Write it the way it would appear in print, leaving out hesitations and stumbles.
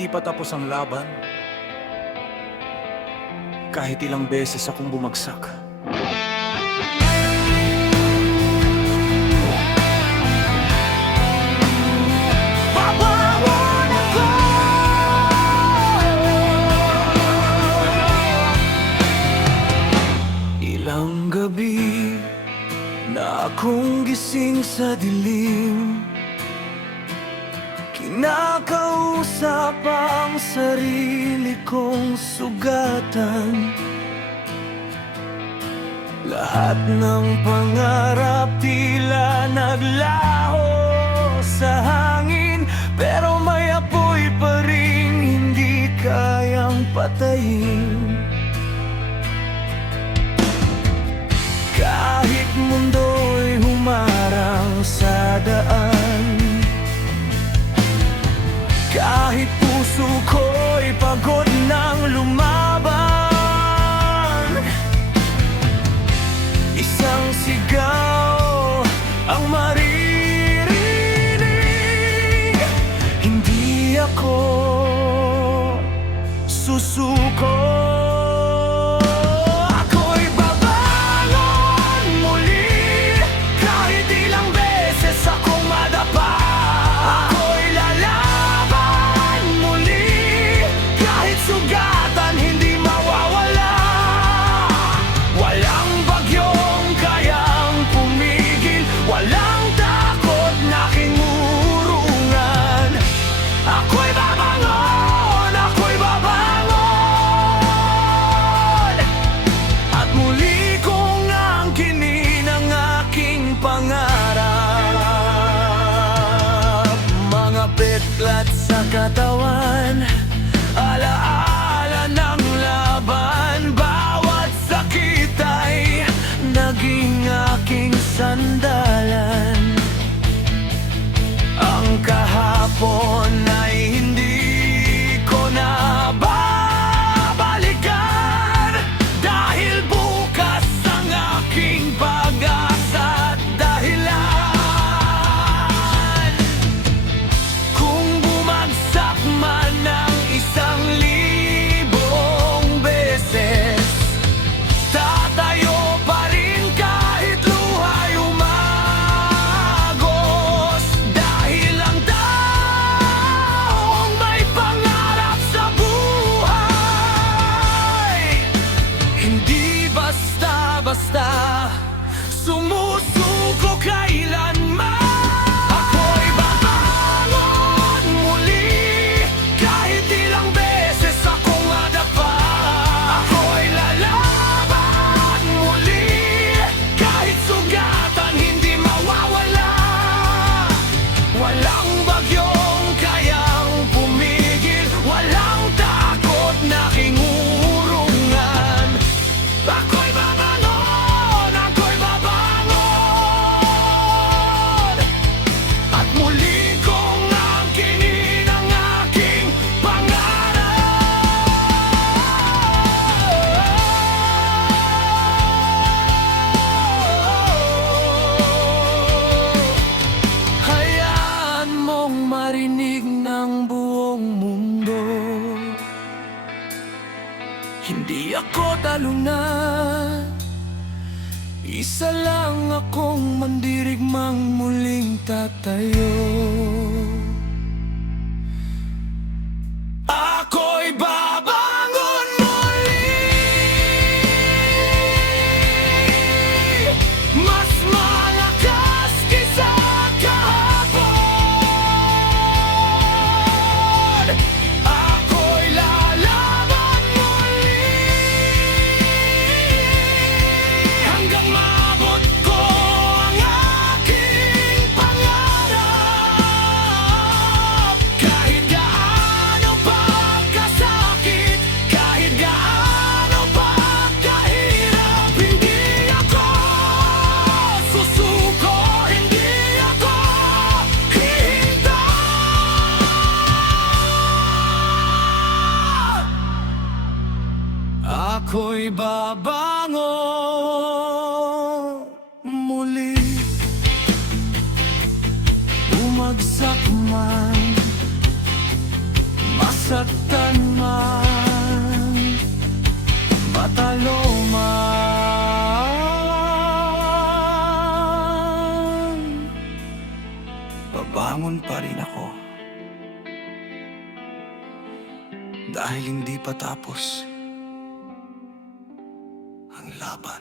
hindi pa tapos ang laban. Kahit ilang beses akong bumagsak. Babangon ako! Ilang gabi na akong gising sa dilim, kinakausap ang sarili kong sugatan. Lahat ng pangarap tila naglaho sa hangin, pero may apoy pa rin hindi kayang patayin. Kahit mundo'y humarang sa daan, kahit puso ko'y pagod ng lumaban, isang sigaw ang maririnig. Hindi ako susuko. Ako'y babangon muli, kahit ilang beses akong madapa. Ako'y lalaban muli, kahit sugatan hindi mawawala. Walang bagyong kayang pumigil, walang takot na kinurungan. Ako'y babangon, ako'y babangon, at muli kong angkinin ang aking pangarap. Mga petlat sa katawan, alaala ng laban, bawat sakit ay naging aking sandalan. Ang kahapon ay hindi ko na babalikan, dahil bukas ang aking pag-asa at dahilan. Kung bumagsak man ng 1,000 beses, tatayo pa rin kahit luha'y umagos. Dahil ang taong may pangarap sa buhay, hindi basta-basta sumusuko kailanman. Ako'y babangon muli, kahit ilang beses akong madapa. Ako'y lalaban muli, kahit sugatan hindi mawawala. Walang bagyong kayang pumigil, walang takot na kingurungan. Ako'y babangon, ako'y babangon, at muli kong angkinin ang aking pangarap. Hayaan mong marinig ng buong mundo, hindi ako talunan. Isa lang akong mandirigmang muling tatayo. Ako'y babangon muli, mas malakas kaysa kahapon. Ako'y lalaban muli, hanggang maabot ko ang aking pangarap. Kahit gaano pa kasakit, kahit gaano pa kahirap, hindi ako susuko, hindi ako hihinto. Ako'y babangon muli, bumagsak man, mas Masaktan man, matalo man, babangon pa rin ako. Dahil hindi pa tapos ang laban.